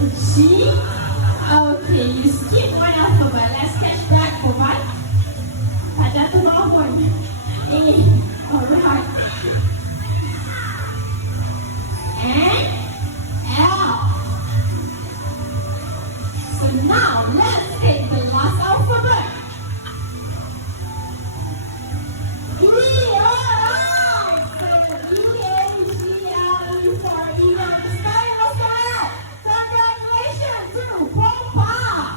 G. Okay, you skip one alphabet. Let's catch that for one. Ada tu bawah pun. A. Alright. And L. So now let's take the last alphabet. E. Alright. So E-A-G-L-E for Eagle. Spelling of that. Congratulations to Popeye.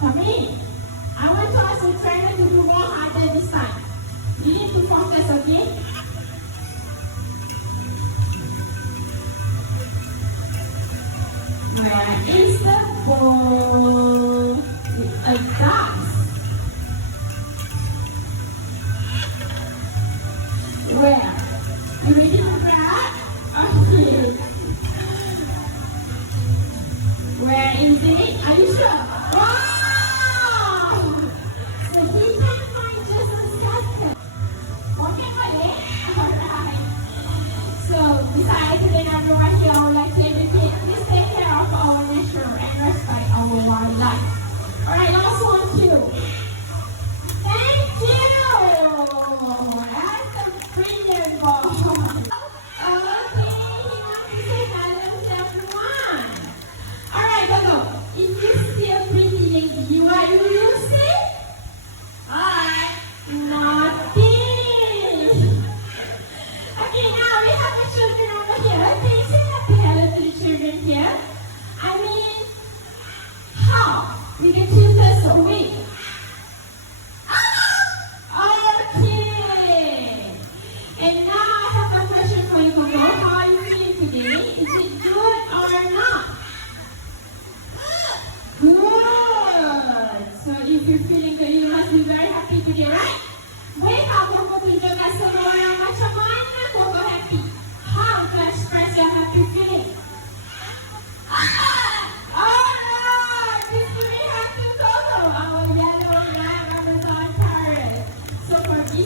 Kami, I want to ask the trainer to do more harder this time. You need to focus, okay? Where is the ball? A duck. Where? You ready to grab? Okay. Where is it? Are you sure? Wow! So he can find just a second. Okay, boleh? Alright. So, besides today everyone here, I would like to indicate, please take care of our nature and respect our wildlife. Alright, last one too. Thank you! That's a brilliant ball. Okay, he wants to say hello to everyone. Alright, Gogo. If you see a pretty lady, what will you say? Hi. Nothing. Okay, now we have the children over here. Can you say happy hello to the children here? I mean, how? We get tutors away. Okay. And now I have a question for you, Gogo. How are you feeling today? Is it good or not? Good. So if you're feeling good, you must be very happy today, right?